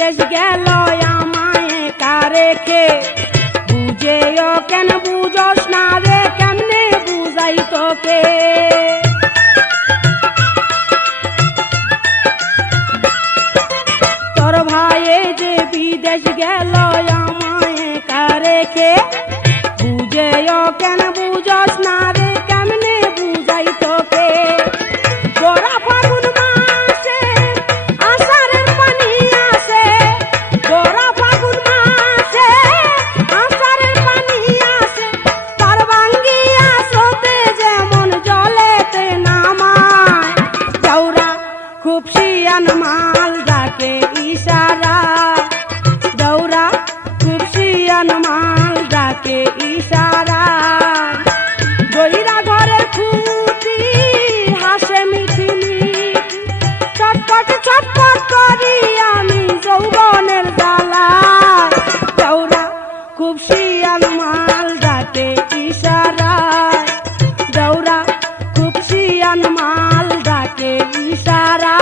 বিদেশ গেল আমায় একা রেখে, বুঝেও কেন বুঝস না রে, কেমনে বুঝাই তোকে। তোর ভাইয়ে যে বিদেশ গেল আমায় একা রেখে, বুঝেও কেন বুঝস না রে, কেমনে বুঝাই তোকে। গোরা ফাগুন মাসে আষাঢ়ের পানি আসে, গোরা ফাগুন মাসে আষাঢ়ের পানি আসে, তার ভাঙ্গিয়া স্রোতে যেমন জলেতে নামায়। দৌড়া খুব শিয়ান মাল ডাকে ইশারা, দৌড়া খুব শিয়ান মাল ডাকে ইশারা। দইরা ঘরের খুঁটি হাসে মিঠি মিঠি, চটপট চটপট করি আমি যৌবনের জ্বালায়। দৌড়া খুব শিয়াল মাল ডাকে ইশারায়, দৌড়া খুব শিয়াল মাল ডাকে ইশারা।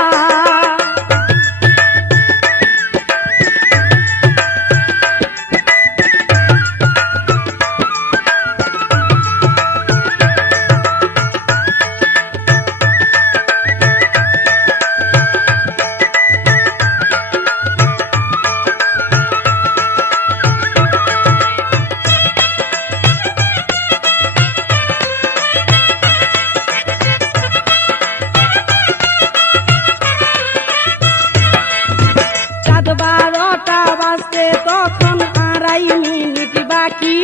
চাঁদ 12টা বাজতে তখন 2.5 মিনিট বাকি,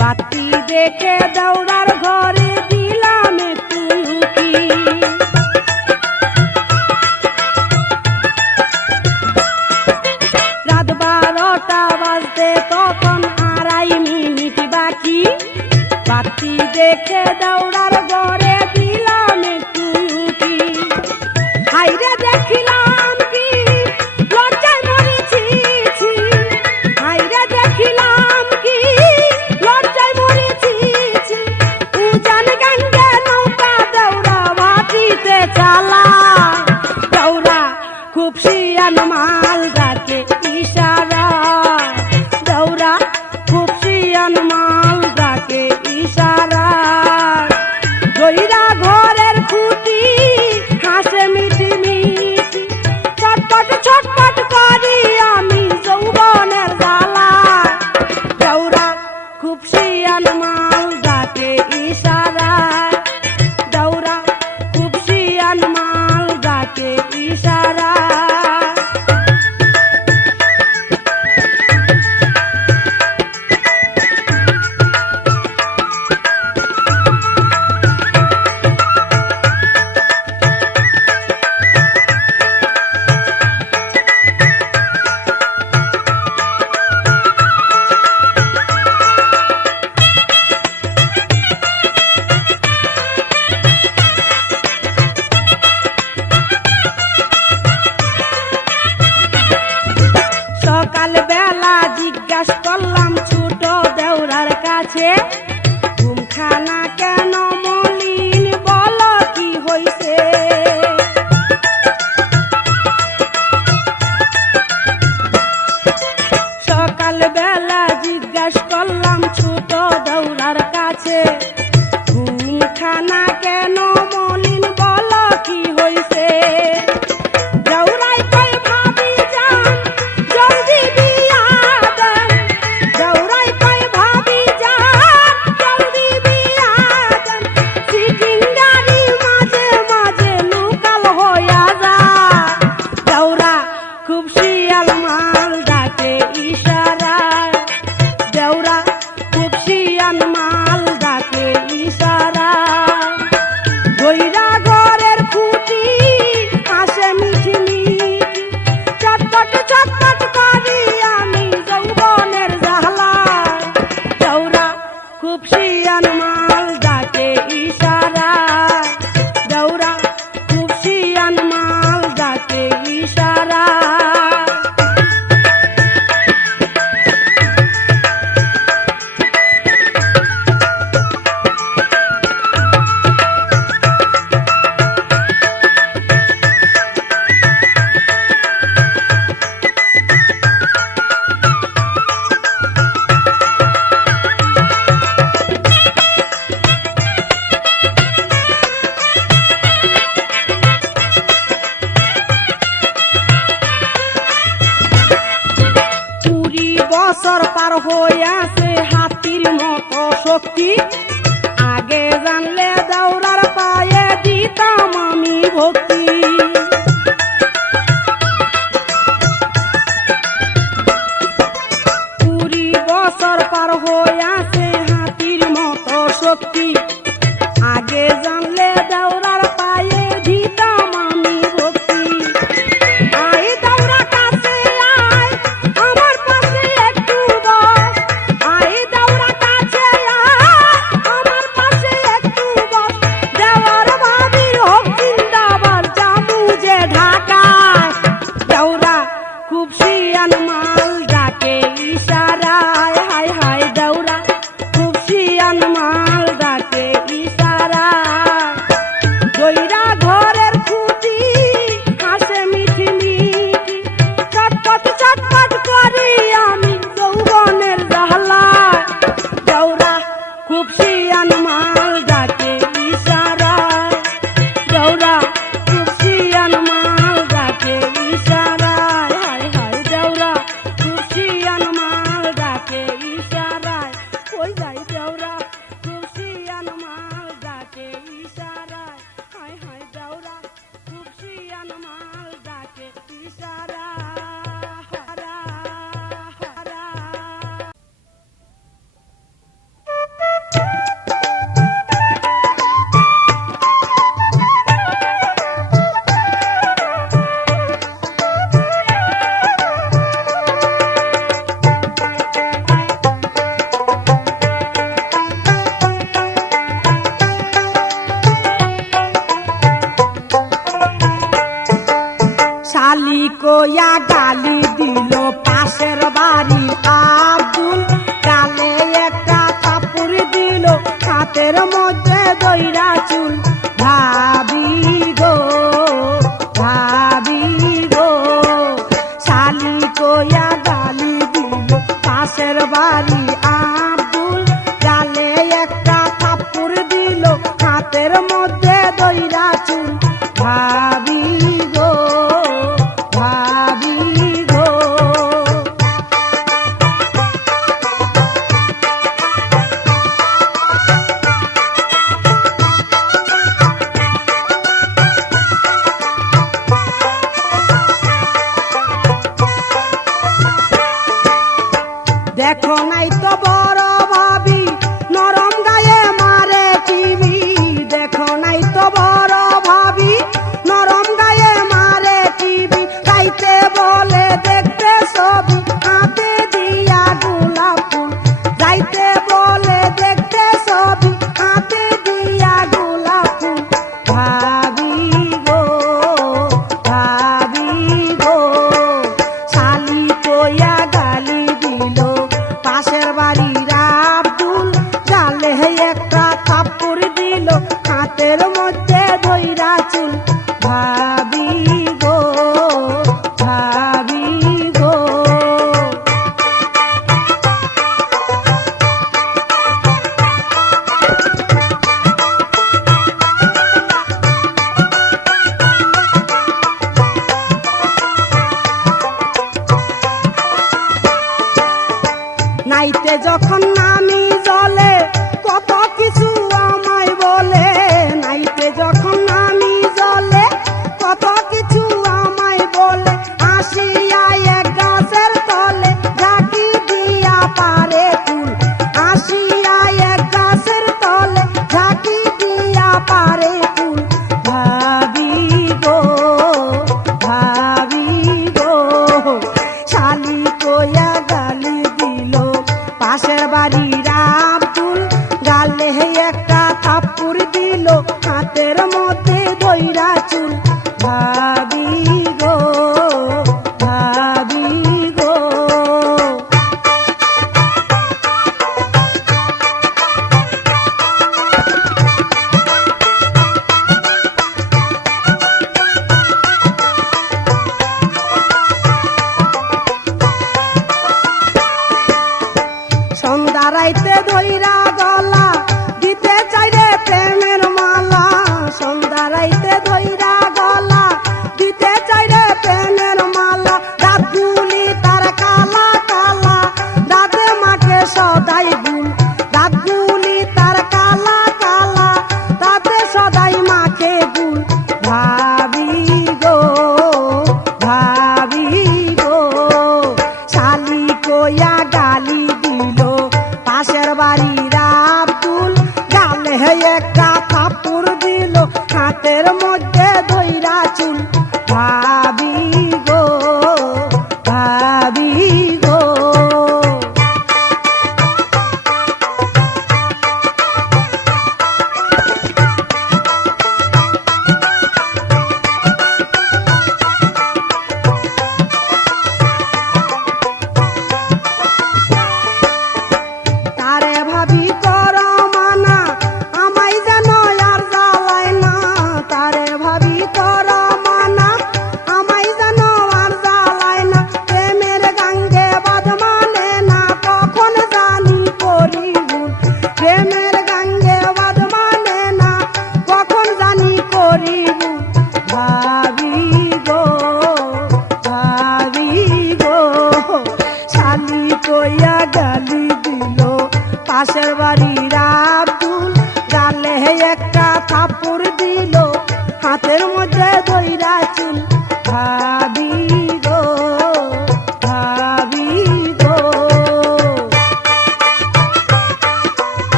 বাতি দেখে দৌড়ার ঘরে দিলাম একটু উকি। রাত 12টা বাজতে তখন 2.5 মিনিট বাকি, বাতি দেখে দৌড়ার ঘরে দিলাম একটু উকি। হাইরে দেখিলাম কি লজ্জায় মরেছি, হাইরে দেখিলাম কি লজ্জায় মরেছি। উজান গঙ্গে নৌকা দৌড়া ভাটিতে চালায়, দৌড়া খুব শিয়ান মাল ডাকে ইশারা, দৌড়া খুব শিয়ান মাল ডাকে ইশারা। দইরা ঘরের খুঁটি হাসে মিঠি মিঠি, চটপট ছটপট করি আমি যৌবনের জ্বালায়। দৌড়া খুব শিয়ান মাল ডাকে ইশারায়, দৌড়া খুব শিয়ান মাল ডাকে ইশারায়। সকাল বেলা জিজ্ঞাসা করলাম ছোট দেওরার কাছে, ঘুমখানা কেন মলিন বলো কি হইছে। সকাল বেলা জিজ্ঞাসা করলাম ছোট দেওরার কাছে, ঘুমখানা কেন মলিন বলো কি হইছে। দৌড়াই কই ভাবি যান জলদি বিয়া বছর পার হইয়াছে হাতির মতো শক্তি আগে জানলে দাউরার পায়ে দিতাম আমি ভক্তি 20 বছর পার হইয়াছে হাতির মতো শক্তি আগে জানলে দাউরার পায়ে দিতাম আমি ভক্তি আই দাউরা কাছে আয় আমার পাশে একটু বস আই দাউরা কাছে আয় আমার পাশে একটু বস দেওয়ার ভাবির হোক জিন্দাবাদ জামু যে ঢাকায় দাউরা খুব শিয়ান মাল ডাকে ইশারায় হায় হায় দাউরা খুব শিয়ান মাল ডাকে ইশারায় দইরা ঘরের খুঁটি হাসে মিঠি মিঠি চটপট চটপট করি আমি যৌবনের জ্বালায় দাউরা খুব শিয়ান মাল ডাকে ইশারায় দাউরা খুব শিয়ান মাল ডাকে ইশারায় হায় হায় দাউরা খুব শিয়ান মাল ডাকে ইশারায় কই যাই দাউরা খুব শিয়ান মাল ডাকে ইশারায় হায় হায় দাউরা খুব শিয়ান মাল ডাকে ইশারায় শালি কোয়া গালি দিল পাশের বাড়ি আব্দুল গালে একটা কাপড় দিল হাতের মধ্যে দইরা চুল ভাবি গো শালি কোয়া গালি দিল পাশের বাড়ি আব্দুল গালে একটা কাপড় দিল হাতের মধ্যে দইরা চুল ভাবি গো দেখো নাই তো বড় ভাবি নরম গায়ে মারে টিভি দেখো নাই তো বড় ভাবি নরম গায়ে মারে টিভি গাইতে বলে দেখতে ছবি হাতে দিয়া গোলাপ ফুল যাইতে বলে দেখতে ছবি হাতে দিয়া গোলাপ ফুল ভাবি গো শালি কইয়া গালি দিল পাশের বাড়ির আব্দুল গালে একটা কাপড় দিল হাতের মধ্যে ধইরা চুল ভাবি গো নাইতে যখন নামি জলে কত কিছু আমায় বলে নাইতে যখন নামি জলে কত কিছু আমায় বলে আসিয়া এক গাছের তলে ঝাঁকি দিয়া পারে ফুল আসিয়া এক গাছের তলে ঝাঁকি দিয়া পারে ফুল ভাবি গো শালি কইয়া গালি দিল পাশের বাড়ির আব্দুল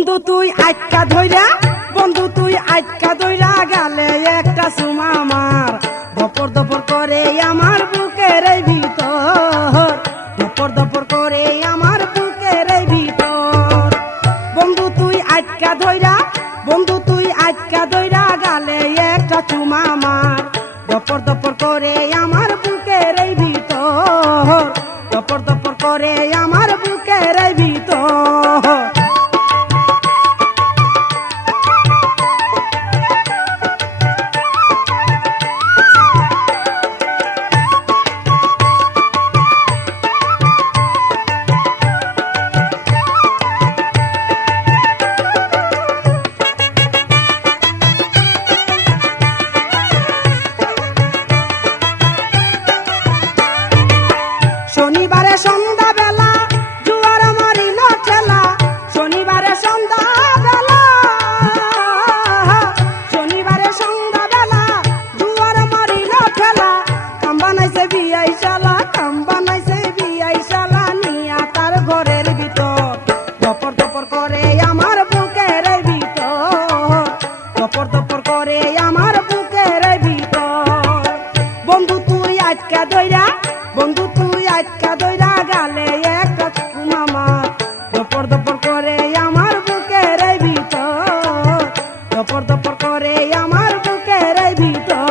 বন্ধু তুই আটকা ধইরা, বন্ধু তুই আটকা ধইরা গালে একটা চুমা মার। দপর দপর করে আমার বুকের এই ভিতর, দপর দপর করে আমার বুকের এই ভিতর। বন্ধু তুই আটকা ধইরা, বন্ধু তুই আটকা ধইরা গালে একটা চুমা মার। দপর দপর করে আমার বুকের এই ভিতর, দপর দপর করে আমার বুকের এই ভিতর। শনিবারে সন্ধ্যা বেলা জুয়ার মারিল খেলা, শনিবারে সন্ধ্যা বেলা, শনিবারে সন্ধ্যা বেলা জুয়ার মারিল খেলা। কাম বানাইছে বিয়াই শালা, কাম বানাইছে বিয়াই শালা নিয়া তার ঘরের ভিতর। দপর দপর করে আমার বুকের ভিতর, দপর দপর করে আমার বুকের ভিতর। বন্ধু তুই আটকা ধইরা, বন্ধু তুই আটকা ধইরা গালে একটা চুমা মার। দপর দপর করে আমার বুকের ভিতর, দপর দপর করে আমার বুকের ভিতর।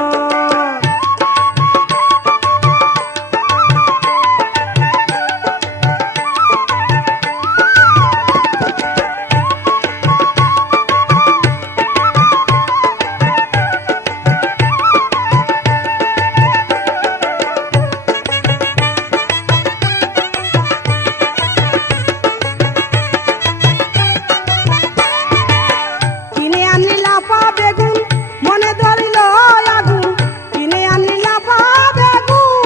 কিনে আনলি লাফা বেগুন, মনে ধরিল আগুন, কিনে আনলি লাফা বেগুন,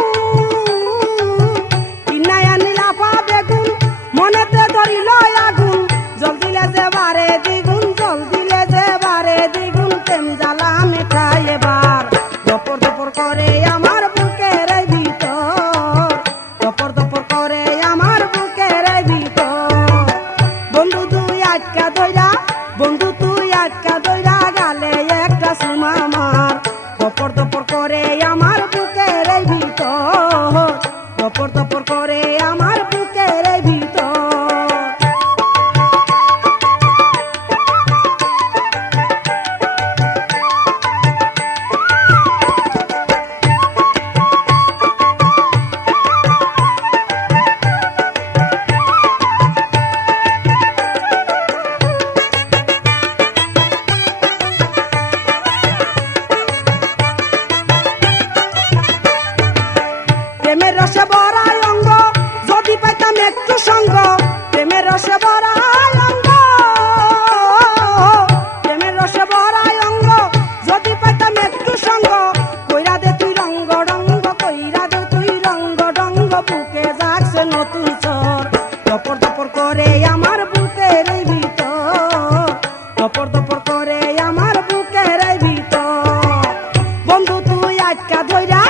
কিনে আনলি লাফা বেগুন, মনেতে ধরিল আগুন। জল দিলে যে বারে দ্বিগুণ, জল দিলে যে বারে দ্বিগুণ, তেম জ্বালা মেটাই এবার। দপর দপর করে আমার বুকের ভিতর, দপর দপর করে আমার বুকের ভিতর। বন্ধু তুই আটকা ধইরা, বন্ধু তুই আটকা ধইরা গালে একটা চুমা মার। দপর দপর করে আমার বুকের ভিতর, দপর দপর করে আমার বুকের ভিতর। প্রেমের রসে ভরায় অঙ্গ, যদি পাইতাম একটু সঙ্গ। প্রেমের রসে ভরায় অঙ্গ, প্রেমের রসে ভরায় অঙ্গ, যদি পাইতাম একটু সঙ্গ। কইরা দে তুই রঙ্গ রঙ্গ, কইরা দে তুই রঙ্গ রঙ্গ, বুকে যাচ্ছে নতুন চর। দপর দপর করে আমার বুকের ভিতর, দপর দপর করে আমার বুকের ভিতর। বন্ধু তুই আটকা ধইরা,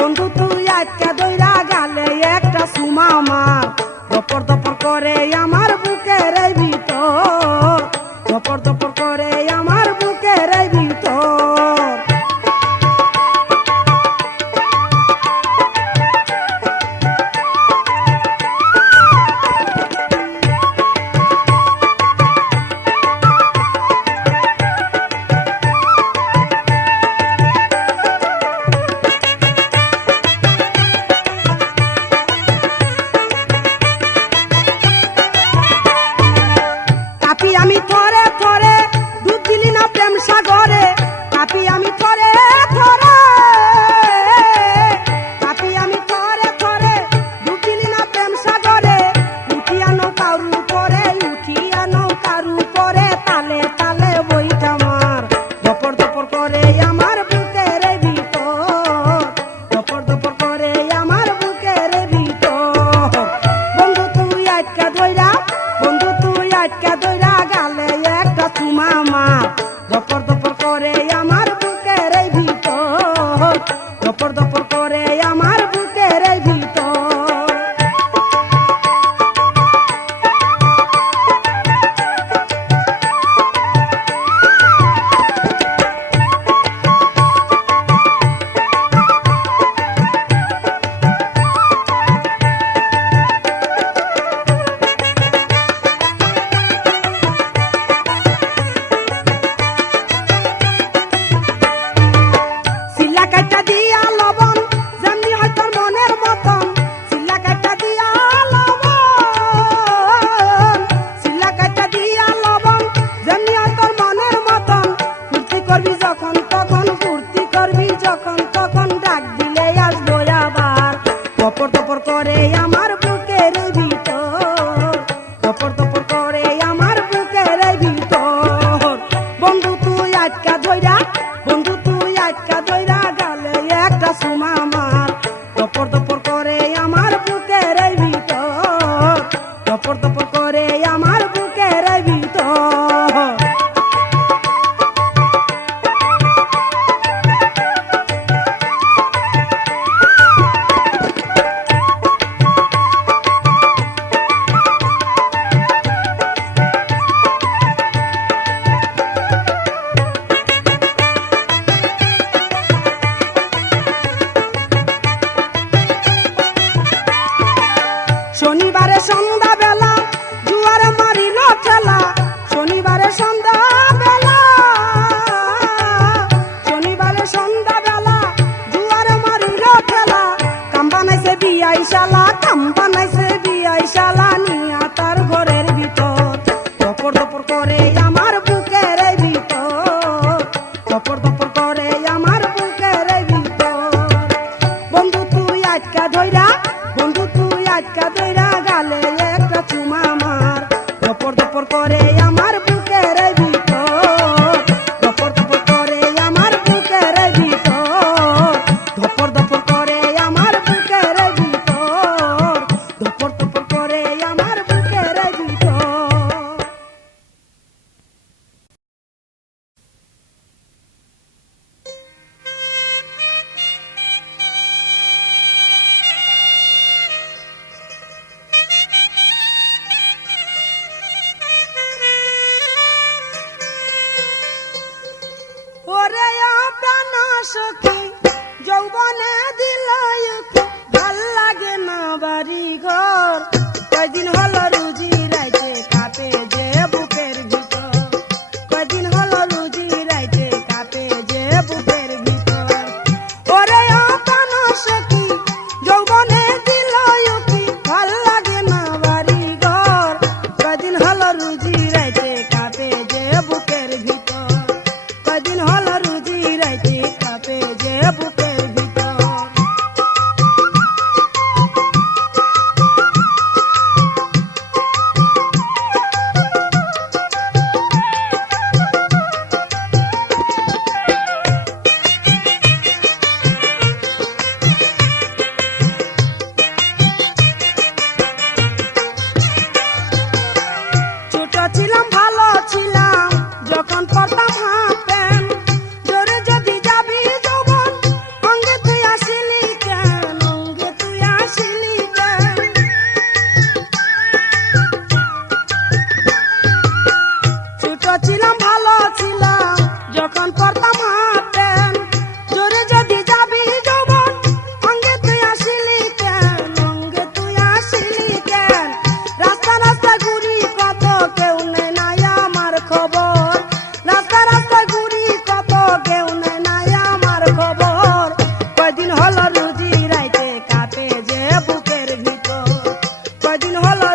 বন্ধু তুই আটকা ধইরা গালে একটা চুমা মার। দপর দপর করে আমার বুকের ভিতর। তপর তপর করে আমার বুকের ভিতর। শনিবারে সন্ধ্যা বেলা জুয়ারে মারিল ঠেলা, শনিবারে সন্ধ্যা বেলা, শনিবারে সন্ধ্যা বেলা জুয়ারে মারিল ঠেলা। কাম বানাইছে বিয়াই শালা, কাম বানাইছে বিয়াই শালা নিয়া তার ঘরের ভিতর। দপর দপর করে আমার বুকের ভিতর, দপর দপর করে আমার বুকের ভিতর। বন্ধু তুই আজকা ধইরা, বন্ধু তুই আজকা ধইরা গালে একটা চুমা মার। দপর দপর করে আমার বুকের ভিতর, দপর দপর করে আমার বুকের ভিতর, দপর দপর করে আমার বুকের ভিতর, দপর দপর করে আমার বুকের ভিতর। ওরে আপনা সখী যৌবনে দিল ইউকি, ভাল লাগে না বাড়ি ঘর। কয়দিন হলো রুজি রাইতে কাপে যে বুকের ভিতর, কয়দিন হলো রুজি রাইতে কাপে যে বুকের ভিতর। ওরে আপনা সখী যৌবনে দিল ইউকি, ভাল লাগে না বাড়ি ঘর। কয়দিন হলো রুজি রাইতে কাপে যে বুকের ভিতর, কয়দিন হলো রুজি রাইতে কাপে যে বুকের ভিতর। ছোট ছিলাম ভালো ছিলাম যখন পড়তাম হাফ প্যান্ট, জোরে যদি যাবি যৌবন অঙ্গে তুই আসিলি কেন, অঙ্গে তুই আসিলি কেন। ছোট ছিলাম ভালো ছিলাম যখন পড়তাম হাফ প্যান্ট, জোরে যদি যাবি যৌবন অঙ্গে তুই আসিলি কেন, অঙ্গে তুই আসিলি কেন। রাস্তা রাস্তা ঘুরি কত কেউ নেই নাই আমার খবর, রাস্তা রাস্তা ঘুরি কত কেউ নেই নাই আমার খবর। কয়দিন হলো রুজি রাইতে কাটে যে বুকের ভিতর, কয়দিন হলো